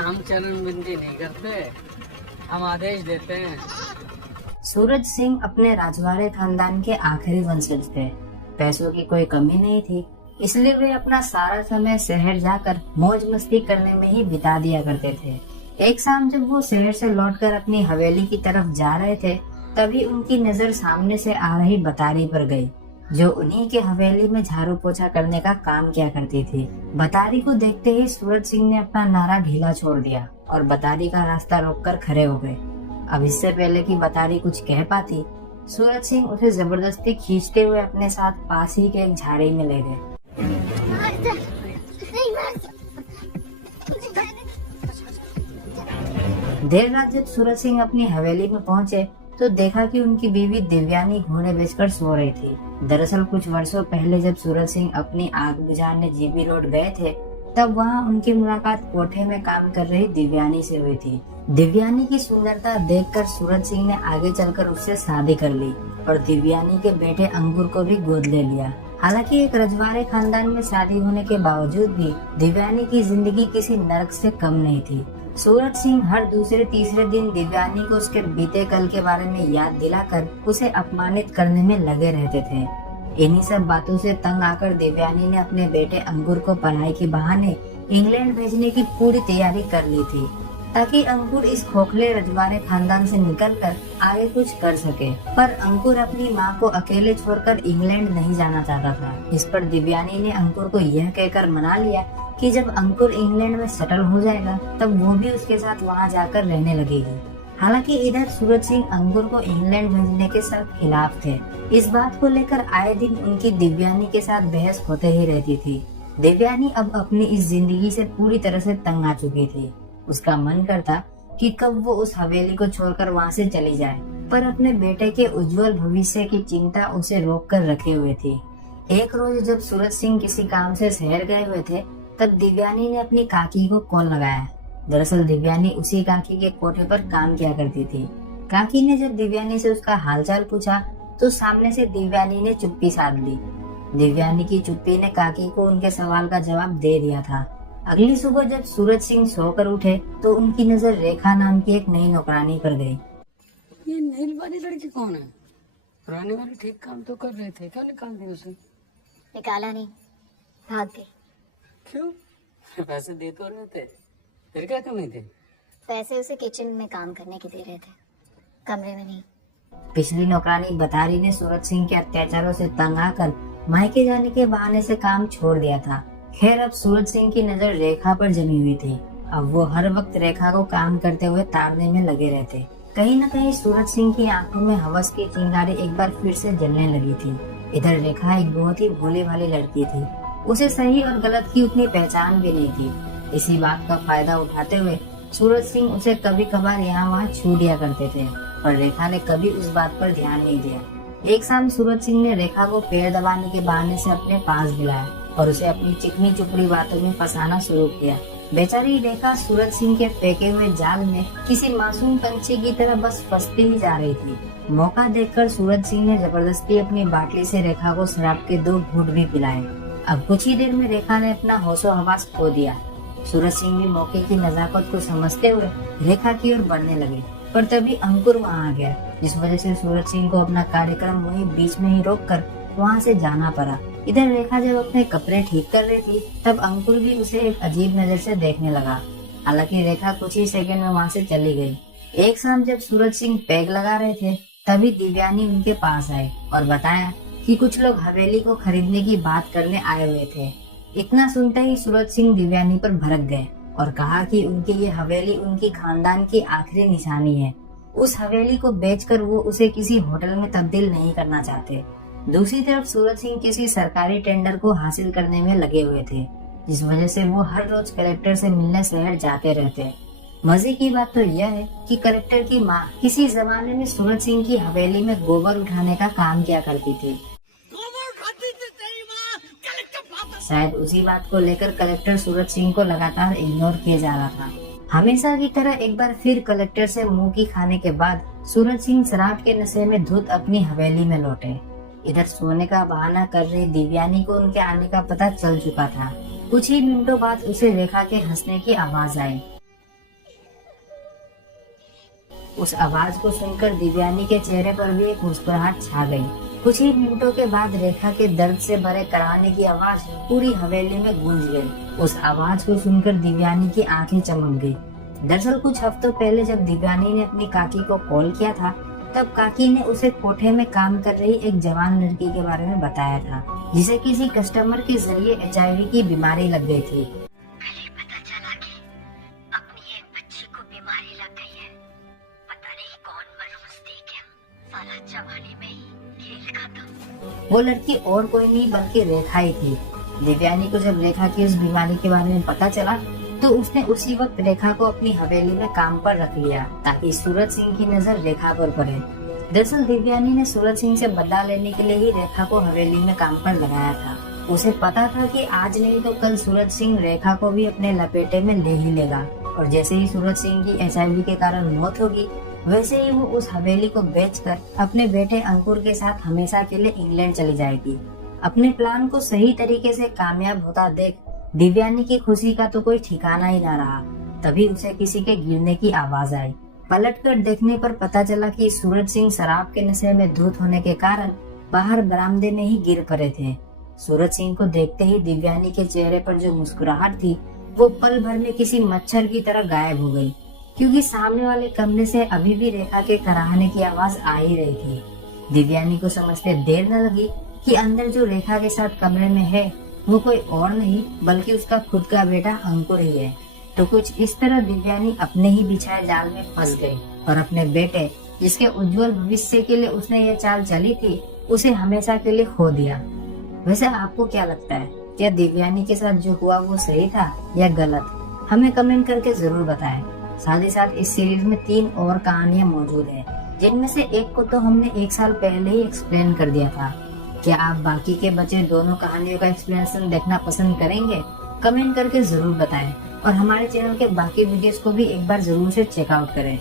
हम चरण विनती नहीं करते, हम आदेश देते हैं। सूरज सिंह अपने राजवाड़े खानदान के आखिरी वंशज थे। पैसों की कोई कमी नहीं थी, इसलिए वे अपना सारा समय शहर जाकर मौज मस्ती करने में ही बिता दिया करते थे। एक शाम जब वो शहर से लौटकर अपनी हवेली की तरफ जा रहे थे, तभी उनकी नजर सामने से आ रही बतारी पर गई, जो उन्हीं के हवेली में झाड़ू पोछा करने का काम किया करती थी। बतारी को देखते ही सूरज सिंह ने अपना नारा ढीला छोड़ दिया और बतारी का रास्ता रोककर खड़े हो गए। अब इससे पहले कि बतारी कुछ कह पाती, सूरज सिंह उसे जबरदस्ती खींचते हुए अपने साथ पास ही के एक झाड़ी में ले गए। देर रात जब सूरज सिंह अपनी हवेली में पहुंचे तो देखा कि उनकी बीवी दिव्यानी घोड़े बेचकर सो रही थी। दरअसल कुछ वर्षों पहले जब सूरज सिंह अपनी आग बुझाने जीबी रोड गए थे, तब वहां उनकी मुलाकात कोठे में काम कर रही दिव्यानी से हुई थी। दिव्यानी की सुंदरता देखकर सूरज सिंह ने आगे चलकर उससे शादी कर ली और दिव्यानी के बेटे अंकुर को भी गोद ले लिया। हालांकि एक रजवाड़े खानदान में शादी होने के बावजूद भी दिव्यानी की जिंदगी किसी नर्क से कम नहीं थी। सूरज सिंह हर दूसरे तीसरे दिन दिव्यानी को उसके बीते कल के बारे में याद दिलाकर उसे अपमानित करने में लगे रहते थे। इन्हीं सब बातों से तंग आकर दिव्यानी ने अपने बेटे अंकुर को पढ़ाई के बहाने इंग्लैंड भेजने की पूरी तैयारी कर ली थी, ताकि अंकुर इस खोखले रजवाड़े खानदान से निकलकर आगे कुछ कर सके। पर अंकुर अपनी मां को अकेले छोड़कर इंग्लैंड नहीं जाना चाहता था। इस पर दिव्यानी ने अंकुर को यह कहकर मना लिया कि जब अंकुर इंग्लैंड में सेटल हो जाएगा तब वो भी उसके साथ वहां जाकर रहने लगेगी। हालांकि इधर सूरज सिंह अंकुर को इंग्लैंड भेजने के सख्त खिलाफ थे। इस बात को लेकर आए दिन उनकी दिव्यानी के साथ बहस होते ही रहती थी। दिव्यानी अब अपनी इस जिंदगी से पूरी तरह से तंग आ चुकी थी। उसका मन करता कि कब वो उस हवेली को छोड़कर वहाँ से चली जाए, पर अपने बेटे के उज्जवल भविष्य की चिंता उसे रोक कर रखे हुए थी। एक रोज जब सूरज सिंह किसी काम से शहर गए हुए थे, तब दिव्यानी ने अपनी काकी को कॉल लगाया। दरअसल दिव्यानी उसी काकी के कोठे पर काम किया करती थी। काकी ने जब दिव्यानी से उसका हालचाल पूछा तो सामने से दिव्यानी ने चुप्पी साध ली। दिव्यानी की चुप्पी ने काकी को उनके सवाल का जवाब दे दिया था। अगली सुबह जब सूरज सिंह सोकर उठे तो उनकी नजर रेखा नाम की एक नई नौकरानी पर गई। ये नई वाली लड़की कौन है? पुराने वाले ठीक काम तो कर रहे थे, क्या निकाल दिया उसे? निकाला नहीं, भाग गई। क्यों? पैसे दे तो रहे थे, फिर क्या कमी थी? पैसे उसे किचन में काम करने के दे रहे थे, कमरे में नहीं। पिछली नौकरानी बतारी ने सूरज सिंह के अत्याचारों से तंग आकर मायके जाने के बहाने से काम छोड़ दिया था। खैर अब सूरज सिंह की नजर रेखा पर जमी हुई थी। अब वो हर वक्त रेखा को काम करते हुए ताड़ने में लगे रहते। कहीं न कहीं सूरज सिंह की आंखों में हवस की चिंगारी एक बार फिर से जलने लगी थी। इधर रेखा एक बहुत ही भोली भाली लड़की थी। उसे सही और गलत की उतनी पहचान भी नहीं थी। इसी बात का फायदा उठाते हुए सूरज सिंह उसे कभी कभार यहाँ वहाँ छू दिया करते थे, पर रेखा ने कभी उस बात पर ध्यान नहीं दिया। एक शाम सूरज सिंह ने रेखा को पैर दबाने के बहाने से अपने पास बुलाया और उसे अपनी चिकनी चुपड़ी बातों में फंसाना शुरू किया। बेचारी रेखा सूरज सिंह के फेंके हुए जाल में किसी मासूम पंछी की तरह बस फंसती ही जा रही थी। मौका देखकर सूरज सिंह ने जबरदस्ती अपनी बाटली से रेखा को शराब के 2 घूंट भी पिलाए। अब कुछ ही देर में रेखा ने अपना होशो हवास खो दिया। सूरज सिंह भी मौके की नजाकत को समझते हुए रेखा की ओर बढ़ने लगे, पर तभी अंकुर वहां आ गया, जिस वजह से सूरज सिंह को अपना कार्यक्रम वहीं बीच में ही रोककर वहां से जाना पड़ा। इधर रेखा जब अपने कपड़े ठीक कर रही थी, तब अंकुर भी उसे एक अजीब नजर से देखने लगा। हालांकि रेखा कुछ ही सेकंड में वहां से चली गई। एक शाम जब सूरज सिंह पैग लगा रहे थे, तभी दिव्यानी उनके पास आए और बताया कि कुछ लोग हवेली को खरीदने की बात करने आए हुए थे। इतना सुनते ही सूरज सिंह दिव्यानी पर भड़क गए और कहा कि उनकी ये हवेली उनकी खानदान की आखिरी निशानी है। उस हवेली को बेचकर वो उसे किसी होटल में तब्दील नहीं करना चाहते। दूसरी तरफ सूरज सिंह किसी सरकारी टेंडर को हासिल करने में लगे हुए थे, जिस वजह से वो हर रोज कलेक्टर से मिलने शहर जाते रहते। मजे की बात तो यह है कि कलेक्टर की माँ किसी जमाने में सूरज सिंह की हवेली में गोबर उठाने का काम किया करती थी। शायद उसी बात को लेकर कलेक्टर सूरज सिंह को लगातार इग्नोर किया जा रहा था। हमेशा की तरह एक बार फिर कलेक्टर से मुंह की खाने के बाद सूरज सिंह शराब के नशे में धुत अपनी हवेली में लौटे। इधर सोने का बहाना कर रही दिव्यानी को उनके आने का पता चल चुका था। कुछ ही मिनटों बाद उसे रेखा के हंसने की आवाज आई। उस आवाज को सुनकर दिव्यानी के चेहरे पर भी एक मुस्कुराहट छा गई। कुछ ही मिनटों के बाद रेखा के दर्द से भरे कराहने की आवाज पूरी हवेली में गूंज गई। उस आवाज को सुनकर दिव्यानी की आंखें चमक गई। दरअसल कुछ हफ्तों पहले जब दिव्यानी ने अपनी काकी को कॉल किया था, तब काकी ने उसे कोठे में काम कर रही एक जवान लड़की के बारे में बताया था, जिसे किसी कस्टमर के जरिए HIV की बीमारी लग गई थी। कल पता चला कि अपनी एक बच्ची को बीमारी लग गई है। पता नहीं कौन मरूज थी क्या, साला जवानी में ही खेल खत्म। वो लड़की और कोई नहीं बल्कि रेखा ही थी। दिव्यानी को जब रेखा की उस बीमारी के बारे में पता चला तो उसने उसी वक्त रेखा को अपनी हवेली में काम पर रख लिया ताकि सूरज सिंह की नजर रेखा पर पड़े। दरअसल दिव्यानी ने सूरज सिंह से बदला लेने के लिए ही रेखा को हवेली में काम पर लगाया था। उसे पता था कि आज नहीं तो कल सूरज सिंह रेखा को भी अपने लपेटे में ले ही लेगा, और जैसे ही सूरज सिंह की HIV के कारण मौत होगी, वैसे ही वो उस हवेली को बेचकर अपने बेटे अंकुर के साथ हमेशा के लिए इंग्लैंड चली जाएगी। अपने प्लान को सही तरीके से कामयाब होता देख दिव्यानी की खुशी का तो कोई ठिकाना ही ना रहा। तभी उसे किसी के गिरने की आवाज आई। पलटकर देखने पर पता चला कि सूरज सिंह शराब के नशे में धुत होने के कारण बाहर बरामदे में ही गिर पड़े थे। सूरज सिंह को देखते ही दिव्यानी के चेहरे पर जो मुस्कुराहट थी वो पल भर में किसी मच्छर की तरह गायब हो गई, क्योंकि सामने वाले कमरे से अभी भी रेखा के कराहने की आवाज आ ही रही थी। दिव्यानी को समझते देर न लगी कि अंदर जो रेखा के साथ कमरे में है वो कोई और नहीं बल्कि उसका खुद का बेटा अंकुर ही है। तो कुछ इस तरह दिव्यानी अपने ही बिछाए जाल में फंस गई और अपने बेटे, जिसके उज्जवल भविष्य के लिए उसने ये चाल चली थी, उसे हमेशा के लिए खो दिया। वैसे आपको क्या लगता है, क्या दिव्यानी के साथ जो हुआ वो सही था या गलत? हमें कमेंट करके जरूर बताएं। साथ ही साथ इस सीरीज में 3 और कहानियां मौजूद है, जिनमें से एक को तो हमने 1 साल पहले ही एक्सप्लेन कर दिया था। क्या आप बाकी के बचे दोनों कहानियों का एक्सप्लेनेशन देखना पसंद करेंगे? कमेंट करके जरूर बताएं और हमारे चैनल के बाकी वीडियोस को भी एक बार जरूर से चेकआउट करें।